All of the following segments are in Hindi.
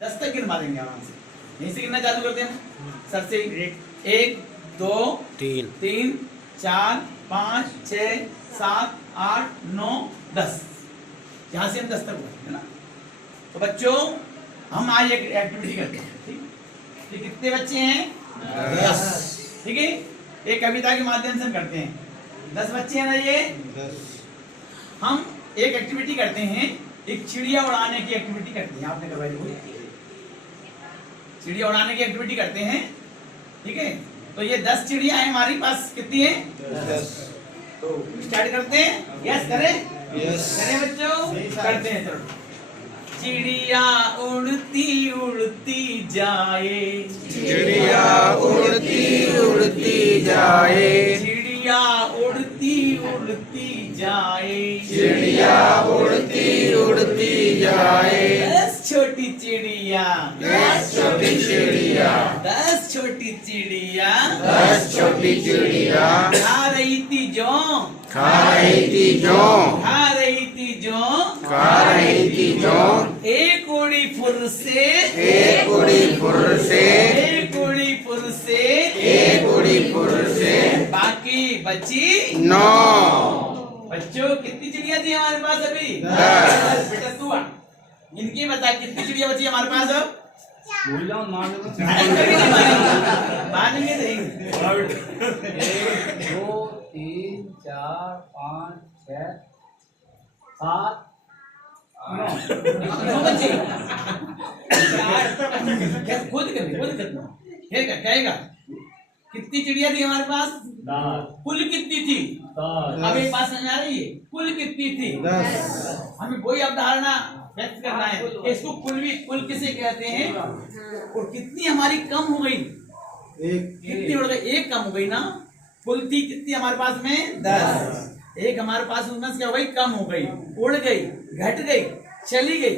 10 तक गिन मारेंगे आराम से। यहीं से गिनना चालू करते हैं सर से। 1 2 3 4 5 6 7 8 9 10। यहाँ से हम 10 तक बढ़ते हैं ना। तो बच्चों हम आज एक एक्टिविटी करते हैं। ठीक, कितने बच्चे हैं? 10। ठीक है, एक कविता के माध्यम से हम करते हैं। 10 बच्चे हैं ना ये। हम एक एक्टिविटी करते हैं, एक चिड़िया उड़ाने की एक्टिविटी करते हैं। आपने करवाई होगी, चिड़िया उड़ाने की एक्टिविटी करते हैं। ठीक है, तो ये 10 चिड़िया है हमारे पास। कितनी है? 10। तो स्टार्ट करते हैं। यस करें? यस करें बच्चों, करते हैं। चलो। चिड़िया उड़ती उड़ती जाए, चिड़िया उड़ती उड़ती जाए, चिड़िया उड़ती उड़ती जाए, चिड़िया उड़ती उड़ती जाए। 10 छोटी चिड़िया, 10 छोटी चिड़िया, 10 छोटी चिड़िया, 10 छोटी चिड़िया खा रही थी जो, खा रही थी जो, खा रही थी जो, खा रही थी जो। एक उड़ी फुर से, एक उड़ी फुर से, एक उड़ी फुर से, एक उड़ी फुर से, बाकी बची 9। बच्चों कितनी चिड़िया थी हमारे पास अभी? 10। बेटा तू आ, इनकी बता कितनी चिड़िया बची हमारे पास अब? भूल जाओ मानेंगे नहीं। 1 2 3 4 5 6 7 9 बच्चे। खुद करना कहेगा कितनी चिड़िया थी हमारे पास? 10 कुल कितनी थी? 10 अभी बात समझ आ रही है? कुल कितनी थी? 10। हमें वही अवधारणा व्यक्त करना है। इसको कुल किसे कहते हैं? और कितनी हमारी कम हो गई? कितनी उड़ गई? एक कम हो गई ना। कुल थी कितनी हमारे पास में? 10। एक हमारे पास उनमें क्या हो गई? कम हो गई, उड़ गई, घट गई, चली गई।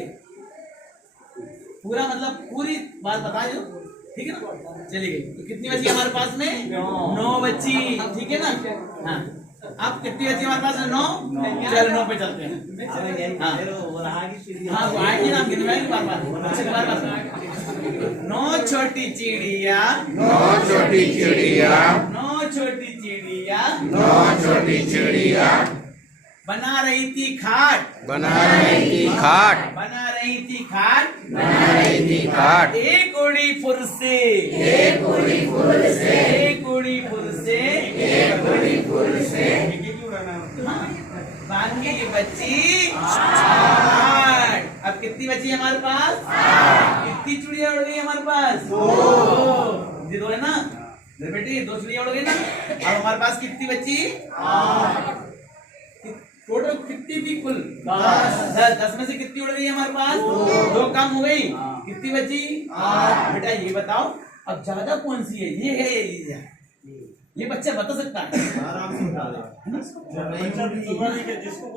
पूरा मतलब पूरी बात बता दो। ठीक है ना, चली गई। तो कितनी बची हमारे पास में? 9 बची। ठीक है ना। हाँ, आप कितनी बची हमारे पास? 9। चलो 9 पे चलते हैं। हाँ वो आएगी ना, गिनवाएंगे बार-बार। 9 छोटी चिड़िया, 9 छोटी चिड़िया, 9 छोटी चिड़िया, 9 छोटी चिड़िया बना रही थी खाट, बना रही थी खाट, बना रही थी खाट, बना रही थी खाट। एक उड़ी फुर से, एक उड़ी फुर से, एक उड़ी फुर से, एक उड़ी फुर से, बाकी की बची 8। अब कितनी बची हमारे पास? कितनी चिड़िया उड़ गई हमारे पास? 2 है ना बेटी, 2 चिड़िया उड़ गई ना। अब हमारे पास कितनी बची? 8। टोटल कितनी थी कुल? 10। 10 में से कितनी उड़ गई हमारे पास? 2 कम हो गई। कितनी बची? 8। बेटा ये बताओ अब ज्यादा कौन सी है? ये है ये बच्चा बता सकता है? आराम से उठा दे।